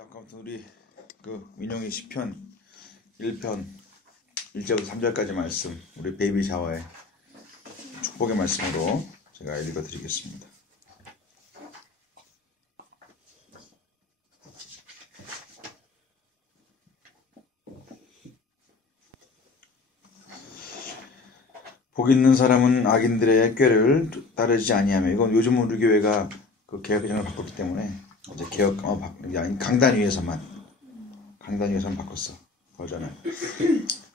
아까부터 우리 민용의 시편 1편 1절부터 3절까지 말씀, 우리 베이비 샤워의 축복의 말씀으로 제가 읽어드리겠습니다. 복 있는 사람은 악인들의 꾀를 따르지 아니하며, 이건 요즘 우리 교회가 그 개혁 개정을 바꿨기 때문에 이제 강단 위에서만 바꿨어, 버전을.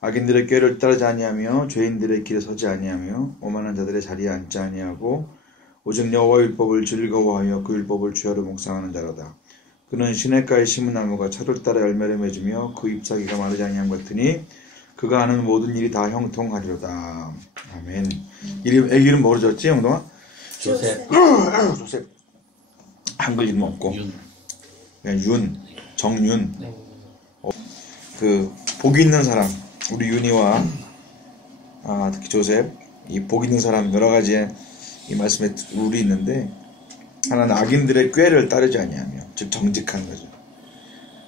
악인들의 꾀를 따르지 아니하며 죄인들의 길에 서지 아니하며 오만한 자들의 자리에 앉지 아니하고 오직 여호와의 율법을 즐거워하여 그 율법을 주야로 묵상하는 자로다. 그는 시냇가에 심은 나무가 차를 따라 열매를 맺으며 그 잎사귀가 마르지 아니함 같으니 그가 하는 모든 일이 다 형통하리로다. 아멘. 이름 뭐로 졌지, 영동아? 조셉. 조셉. 한글 이름 없고 그냥 정윤. 복 있는 사람, 우리 윤희와 특히 조셉, 이 복 있는 사람 여러 가지의 이 말씀에 룰이 있는데, 하나는 악인들의 꾀를 따르지 아니하며, 즉 정직한 거죠.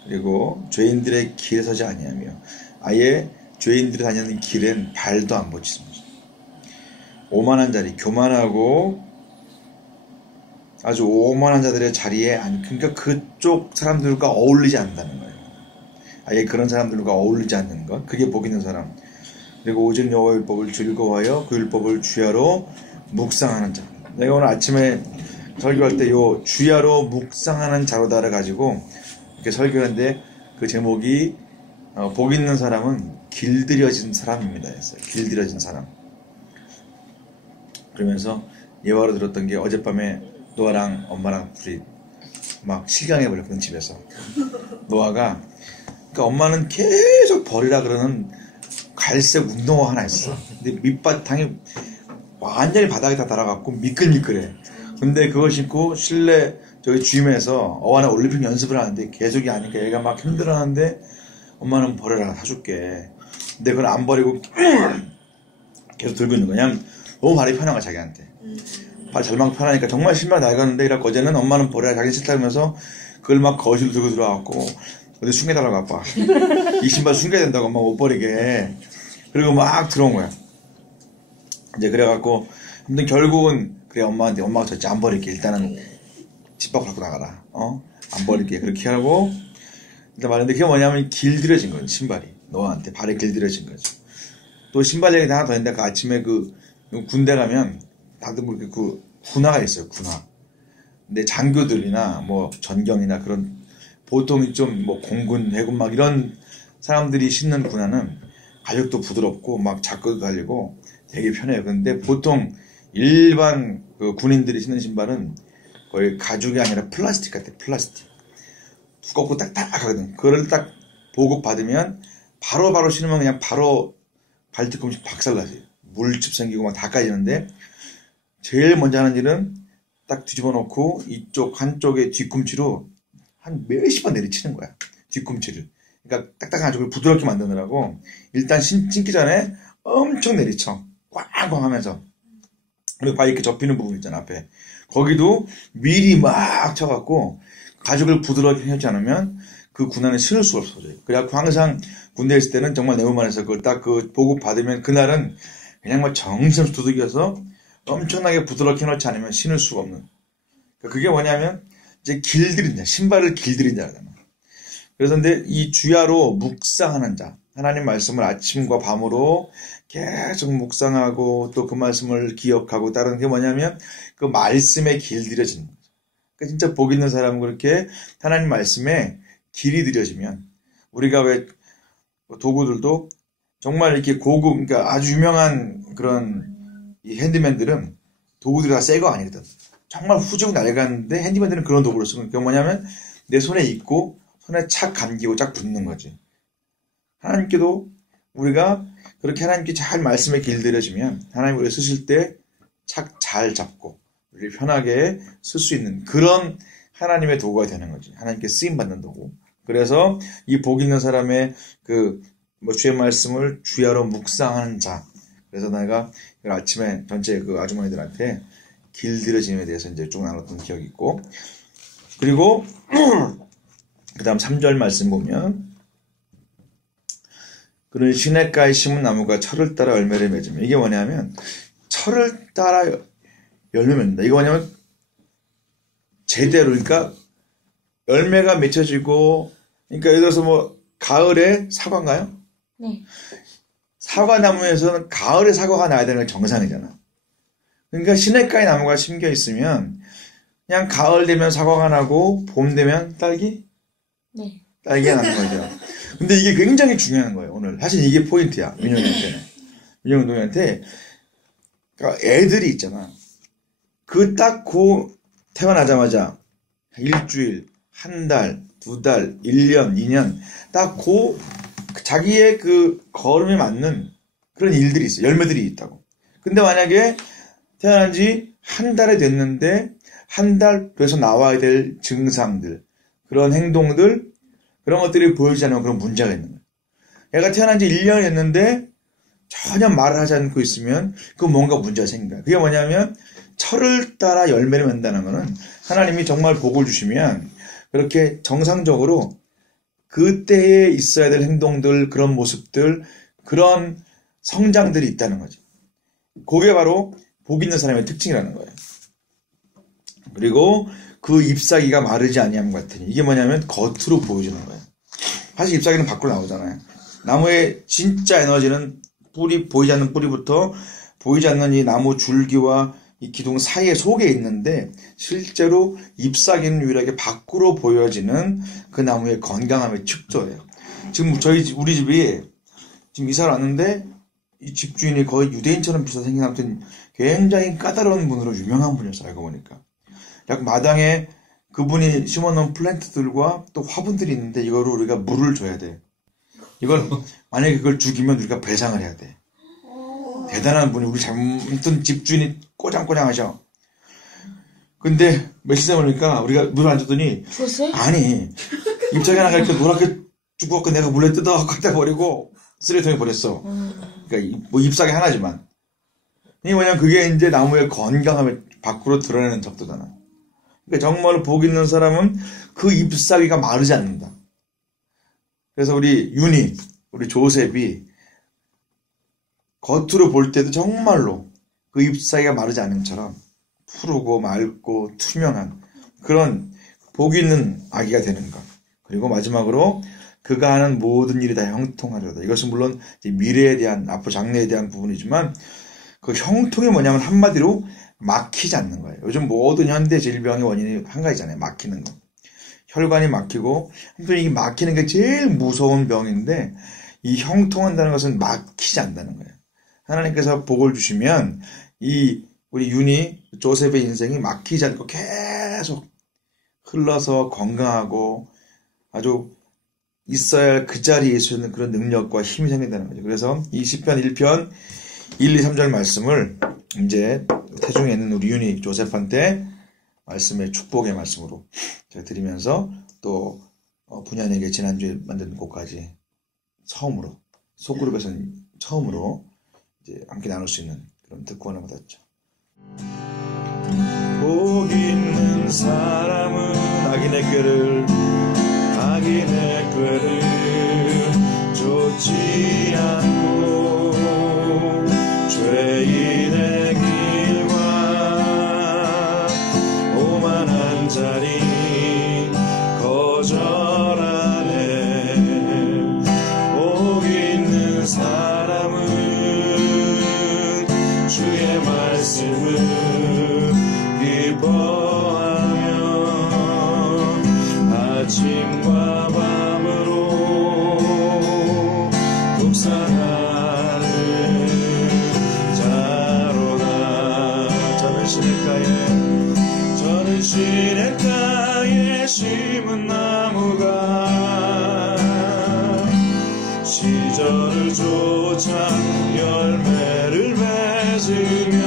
그리고 죄인들의 길에 서지 아니하며, 아예 죄인들이 다니는 길엔 발도 안 붙이는 거죠. 오만한 자리, 교만하고 아주 오만한 자들의 자리에 그러니까 그쪽 사람들과 어울리지 않는다는 거예요. 아예 그런 사람들과 어울리지 않는 것, 그게 복 있는 사람. 그리고 오직 여호와의 율법을 즐거워하여 그 율법을 주야로 묵상하는 자. 내가 오늘 아침에 설교할 때 요 주야로 묵상하는 자로다를 가지고 이렇게 설교했는데, 그 제목이 복 있는 사람은 길들여진 사람입니다 했어요. 길들여진 사람. 그러면서 예화로 들었던 게, 어젯밤에 노아랑 엄마랑 둘이 막 실강해버렸거든, 집에서. 노아가, 그러니까 엄마는 계속 버리라 그러는 갈색 운동화 하나 있어. 근데 밑바탕이 완전히 바닥에 다 달아갖고 미끌미끌해. 근데 그걸 신고 실내 저기 gym에서 어안에 올림픽 연습을 하는데 계속이 아니까 얘가 막 힘들어하는데, 엄마는 버려라, 사줄게. 근데 그걸 안 버리고 계속 들고 있는 거야. 그냥 너무 발이 편한 거야, 자기한테. 발 절망 편하니까 정말 신발 낡았는데, 이라고 어제는 엄마는 버려라, 자기 싫다면서 그걸 막 거실로 들고 들어와갖고 어디 숨겨달라고, 아빠. 이 신발 숨겨야 된다고, 엄마 못 버리게. 그리고 막 들어온 거야. 이제 그래갖고, 아무튼 결국은, 그래, 엄마가 졌지, 안 버릴게. 일단은 집 밖으로 갖고 나가라. 안 버릴게. 그렇게 하고, 일단 말했는데, 그게 뭐냐면 길들여진 거예요, 신발이. 너한테 발에 길들여진 거죠. 또 신발 얘기 하나 더 했는데, 그 아침에 군대 가면, 다들 군화가 있어요, 군화. 근데 장교들이나, 전경이나 그런, 보통 좀 공군, 해군 막 이런 사람들이 신는 군화는 가죽도 부드럽고 막 자크도 달리고 되게 편해요. 근데 보통 일반 군인들이 신는 신발은 거의 가죽이 아니라 플라스틱 같아, 플라스틱. 두껍고 딱딱하거든. 그걸 딱 보급받으면 바로 신으면 그냥 바로 발 뒤꿈치 박살나지. 물집 생기고 막 다 까지는데, 제일 먼저 하는 일은 딱 뒤집어 놓고 이쪽 한쪽에 뒤꿈치로 한 몇십 번 내리치는 거야, 뒤꿈치를. 그러니까 딱딱한 가죽을 부드럽게 만드느라고 일단 신기 전에 엄청 내리쳐, 꽝꽝 하면서. 그리고 발 이렇게 접히는 부분 있잖아, 앞에. 거기도 미리 막 쳐갖고 가죽을 부드럽게 해놓지 않으면 그 군화는 신을 수가 없어져요. 그래갖고 항상 군대에 있을 때는 정말 내무반에서 그걸 딱 보급 받으면 그날은 그냥 정신없이 두들겨서 엄청나게 부드럽게 해놓지 않으면 신을 수가 없는. 그게 뭐냐면 이제 길들인다, 신발을 길들인다. 그래서 근데 이 주야로 묵상하는 자, 하나님 말씀을 아침과 밤으로 계속 묵상하고 또 그 말씀을 기억하고 따르는 게 뭐냐면 그 말씀에 길들여지는 거죠. 그러니까 진짜 복 있는 사람은 그렇게 하나님 말씀에 길이 들여지면, 우리가 왜 도구들도 정말 이렇게 고급, 그러니까 아주 유명한 그런 이 핸디맨들은 도구들이 다 새 거 아니거든. 정말 후지고 낡았는데 핸디맨들은 그런 도구를 쓰는 거예요. 그게 뭐냐면 내 손에 있고 손에 착 감기고 쫙 붙는 거지. 하나님께도 우리가 그렇게 하나님께 잘 말씀에 길들여지면 하나님 우리 쓰실 때 착 잘 잡고 우리 편하게 쓸 수 있는 그런 하나님의 도구가 되는 거지. 하나님께 쓰임받는 도구. 그래서 이 복 있는 사람의 주의 말씀을 주야로 묵상하는 자. 그래서 내가 아침에 전체 아주머니들한테 길들여짐에 대해서 이제 쭉 나눴던 기억이 있고, 그리고 그 다음 3절 말씀 보면 그는 시냇가에 심은 나무가 철을 따라 열매를 맺으며 이게 뭐냐면 철을 따라 열매 맺는다. 이거 뭐냐면 제대로 그러니까 열매가 맺혀지고 그러니까 예를 들어서 뭐 가을에 사과인가요? 네. 사과나무에서는 가을에 사과가 나야 되는 게 정상이잖아. 그러니까 시냇가에 나무가 심겨 있으면 그냥 가을 되면 사과가 나고 봄 되면 딸기? 네. 딸기가 나는 거죠. 근데 이게 굉장히 중요한 거예요, 오늘. 사실 이게 포인트야, 민영이한테는. 민영동이한테. 그러니까 애들이 있잖아. 태어나자마자 일주일, 한 달, 두 달, 1년, 2년, 자기의 그 걸음에 맞는 그런 일들이 있어. 열매들이 있다고. 근데 만약에 태어난 지 한 달이 됐는데, 한 달 돼서 나와야 될 증상들, 그런 행동들, 그런 것들이 보이지 않는 그런 문제가 있는 거예요. 얘가 태어난 지 1년이 됐는데, 전혀 말을 하지 않고 있으면, 뭔가 문제가 생긴 거야. 그게 뭐냐면, 철을 따라 열매를 맺는다는 거는, 하나님이 정말 복을 주시면, 그렇게 정상적으로, 그때에 있어야 될 행동들, 그런 모습들, 그런 성장들이 있다는 거죠. 그게 바로 복 있는 사람의 특징이라는 거예요. 그리고 그 잎사귀가 마르지 아니함 같으니 이게 뭐냐면 겉으로 보여주는 거예요. 사실 잎사귀는 밖으로 나오잖아요. 나무의 진짜 에너지는 보이지 않는 뿌리부터 보이지 않는 이 나무 줄기와 이 기둥 사이에 속에 있는데 실제로 잎사귀는 유일하게 밖으로 보여지는 그 나무의 건강함의 축조예요. 지금 우리 집이 지금 이사를 왔는데 이 집주인이 거의 유대인처럼 비슷하게 생긴 아무튼 굉장히 까다로운 분으로 유명한 분이었어요. 알고 보니까. 약 마당에 그분이 심어놓은 플랜트들과 또 화분들이 있는데 이거를 우리가 물을 줘야 돼. 만약에 그걸 죽이면 우리가 배상을 해야 돼. 대단한 분이 우리 잘못된 집주인이 꼬장꼬장하셔. 근데 며칠 전에 보니까 우리가 물을 안 줬더니 줬어요? 아니 잎사귀 하나가 이렇게 노랗게 죽어갖고 내가 물에 뜯어 갖다 버리고 쓰레기통에 버렸어. 그러니까 뭐 잎사귀 하나지만. 이게 뭐냐면 그게 이제 나무의 건강함을 밖으로 드러내는 적도잖아. 그러니까 정말 복 있는 사람은 그 잎사귀가 마르지 않는다. 그래서 우리 조셉이 겉으로 볼 때도 정말로 그 잎사귀가 마르지 않은 것처럼 푸르고 맑고 투명한 그런 복 있는 아기가 되는 것. 그리고 마지막으로 그가 하는 모든 일이 다 형통하려다. 이것은 물론 미래에 대한 앞으로 장래에 대한 부분이지만 그 형통이 뭐냐면 한마디로 막히지 않는 거예요. 요즘 모든 현대 질병의 원인이 한 가지잖아요. 막히는 거. 혈관이 막히고 한편 이게 막히는 게 제일 무서운 병인데 이 형통한다는 것은 막히지 않는다는 거예요. 하나님께서 복을 주시면 우리 조셉의 인생이 막히지 않고 계속 흘러서 건강하고 아주 있어야 할 그 자리에 있을 수 있는 그런 능력과 힘이 생긴다는 거죠. 그래서 이 시편 1편 1, 2, 3절 말씀을 이제 태중에 있는 우리 조셉한테 말씀의 축복의 말씀으로 제가 드리면서 또 분야에게 지난주에 만든 곡까지 처음으로 소그룹에서는 처음으로 이제 함께 나눌 수 있는 그런 특권을 받았죠. 복 있는 사람은 악인의 꾀를 좇지 않고 죄인의 길과 오만한 자리 거절하네. 복 있는 사람은 주의 말씀을 기뻐하며 아침과 밤으로 묵상하는 자로다. 저는 시냇가에 심은 나무가 시절을 쫓아 열매를 맺으며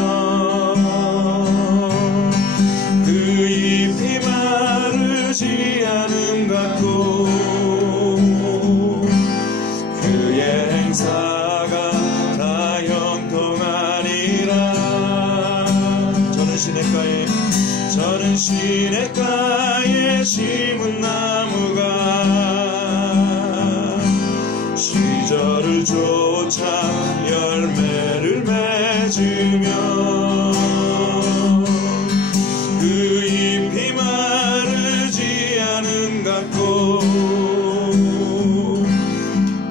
그 잎이 마르지 않음 같고 그의 행사가 다 형통하니라. 저는 시냇가에 심은 나무가 같고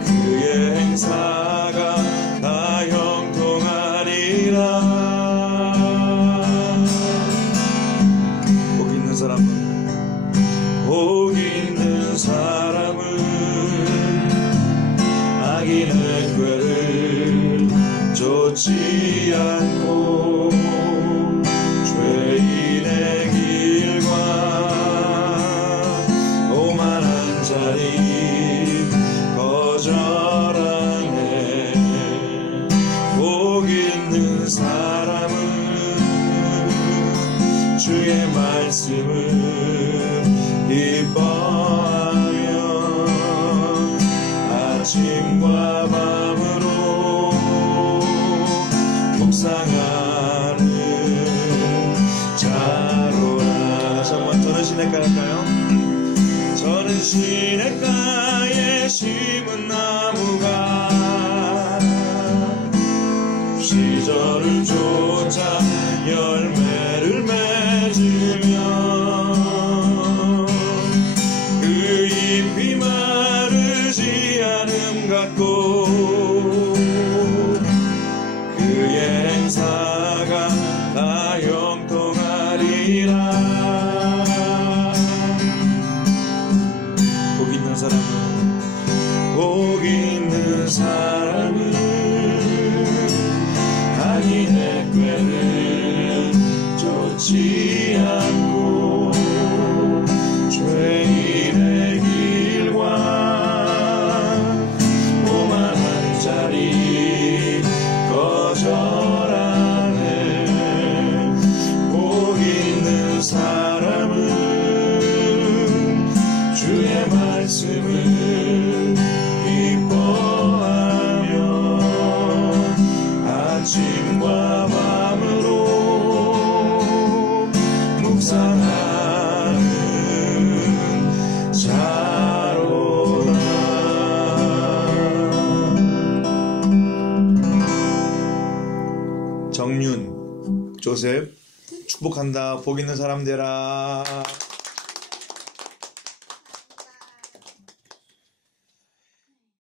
그의 행사가 다 형통하리라. 복 있는 사람은 악인의 꾀를 좇지 않고 죄인의 길과 오만한 자리 거절하네. 복 있는 사람은 주의 말씀을 기뻐하며 아침과 밤으로 묵상하는 자로라. 잠깐만, 저는 시냇가에 할까요? 저는 시냇가에 심은 나무가 시절을 쫓아 열매를 맺으며 그 잎이 마르지 않음 같고 그의 행사가 다 형통하리라. 복 있는 사람은 악인의 꾀를 좇지 않고 죄인의 길과 오만한 자리 거절하네. 복 있는 사람은 주의 말씀을 기뻐하며 아침과 밤으로 묵상하는 자로다. 정윤, 조셉 축복한다. 복 있는 사람 되라.